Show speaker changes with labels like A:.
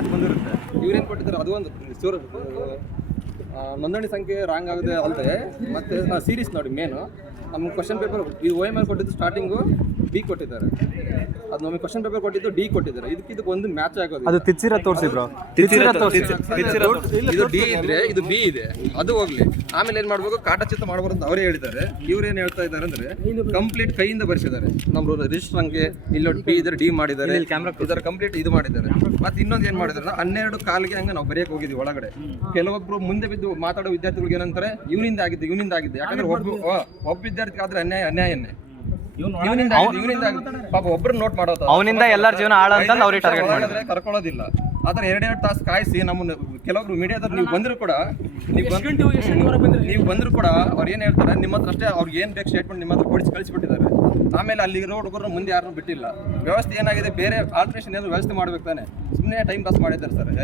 A: ಅಂತ ಬಂದಿರುತ್ತೆ. ಇವ್ರೇನು ಕೊಟ್ಟಿದ್ದಾರೆ? ಅದು ಒಂದು ಆ, ನೋಂದಣಿ ಸಂಖ್ಯೆ ರಾಂಗ್ ಆಗದೆ ಅಲ್ಲದೆ ಮತ್ತೆ ಸೀರೀಸ್ ನೋಡಿ ಮೇನು ನಮ್ಗೆ ಕ್ವಶನ್ ಪೇಪರ್ ಈ ಓ ಎಂ ಆರ್ ಕೊಟ್ಟಿದ್ದು ಸ್ಟಾರ್ಟಿಂಗು ಬಿ ಕೊಟ್ಟಿದ್ದಾರೆ. ಅದು ನಮಗೆ ಕ್ವಶನ್ ಪೇಪರ್ ಕೊಟ್ಟಿದ್ದು ಡಿ ಕೊಟ್ಟಿದ್ದಾರೆ. ಇದಕ್ಕೆ ಇದಕ್ಕೆ ಒಂದು ಮ್ಯಾಚ್ ಆಗೋದು
B: ಅದು ತಿಚ್ಚಿರ ತೋರಿಸಿ ಬ್ರೋ ತಿಚ್ಚಿರ ತೋರಿಸಿ
A: ಇದು ಡಿ ಇದ್ರೆ ಇದು ಬಿ ಇದೆ. ಅದು ಹೋಗ್ಲಿ. ಆಮೇಲೆ ಏನ್ ಮಾಡ್ಬೇಕು? ಕಾಟಚಿತ್ತ ಮಾಡ್ಬಾರ್ದು ಅಂತ ಅವರೇ ಹೇಳಿದ್ದಾರೆ. ಇವ್ರು ಏನ್ ಹೇಳ್ತಾ ಇದ್ದಾರೆ ಅಂದ್ರೆ ಕಂಪ್ಲೀಟ್ ಕೈಯಿಂದ ಬರ್ಸಿದ್ದಾರೆ. ನಮ್ಮ ರಿಜಿಸ್ಟರ್ ಹಂಗೆ ಇಲ್ಲ ಬಿ ಇದ್ರೆ ಡಿ ಮಾಡಿದ್ದಾರೆ. ಇದರ ಕಂಪ್ಲೀಟ್ ಇದು ಮಾಡಿದ್ದಾರೆ. ಮತ್ತೆ ಇನ್ನೊಂದು ಏನ್ ಮಾಡಿದ್ದಾರೆ ಹನ್ನೆರಡು ಕಾಲಿಗೆ ಹಂಗೆ ನಾವು ಬರೆಯಕ್ಕೆ ಹೋಗಿದ್ವಿ ಒಳಗಡೆ. ಕೆಲವೊಬ್ರು ಮುಂದೆ ಬಿದ್ದು ಮಾತಾಡೋ ವಿದ್ಯಾರ್ಥಿಗಳಿಗೆ ಏನಂತಾರೆ ಇವನಿಂದ ಆಗಿದ್ದು ಇವನಿಂದ ಆಗಿದ್ದು ಯಾಕಂದ್ರೆ ಒಬ್ಬ ಒಬ್ಬ ವಿದ್ಯಾರ್ಥಿ ಆದ್ರೆ ಅನ್ಯಾಯ ಅನ್ಯಾಯನೇ. ಇವನಿಂದ ಇವನಿಂದ. ಪಾಪ ಒಬ್ರು ನೋಟ್ ಮಾಡೋದು
B: ಅವನಿಂದ ಎಲ್ಲರ ಜೀವನ ಹಾಳ ಅಂತಂದು ಅವ್ರಿಗೆ ಟಾರ್ಗೆಟ್ ಮಾಡಿ
A: ಮಾಡಿದ್ರೆ ಕರ್ಕೊಳ್ಳೋದಿಲ್ಲ. ಆದ್ರೆ ಎರಡೆರಡು ತಾಸು ಕಾಯಿಸಿ ನಮ್ಮನ್ನ ಕೆಲವೊಬ್ರು ಮೀಡಿಯಾದವ್ರು ನೀವು ಬಂದ್ರು ಕೂಡ ನೀವು ಬಂದ್ರು ಕೂಡ ಅವ್ರು ಏನ್ ಹೇಳ್ತಾರೆ ನಿಮ್ಮ ಹತ್ರ ಅಷ್ಟೇ ಅವ್ರಿಗೆ ಏನ್ ಬೇಕು ಸ್ಟೇಟ್ಮೆಂಟ್ ನಿಮ್ಮ ಹತ್ರ ಕೊಡಿಸಿ ಕಳಿಸ್ಬಿಟ್ಟಿದ್ದಾರೆ. ಆಮೇಲೆ ಅಲ್ಲಿ ಇರೋ ಹುಡುಗರು ಮುಂದೆ ಯಾರನ್ನೂ ಬಿಟ್ಟಿಲ್ಲ. ವ್ಯವಸ್ಥೆ ಏನಾಗಿದೆ ಬೇರೆ ಆಲ್ಟ್ರೇಷನ್ ಏನಾದ್ರು ವ್ಯವಸ್ಥೆ ಮಾಡ್ಬೇಕು ತಾನೆ. ಸುಮ್ಮನೆ ಟೈಮ್ ಪಾಸ್ ಮಾಡಿದ್ದಾರೆ ಸರ್.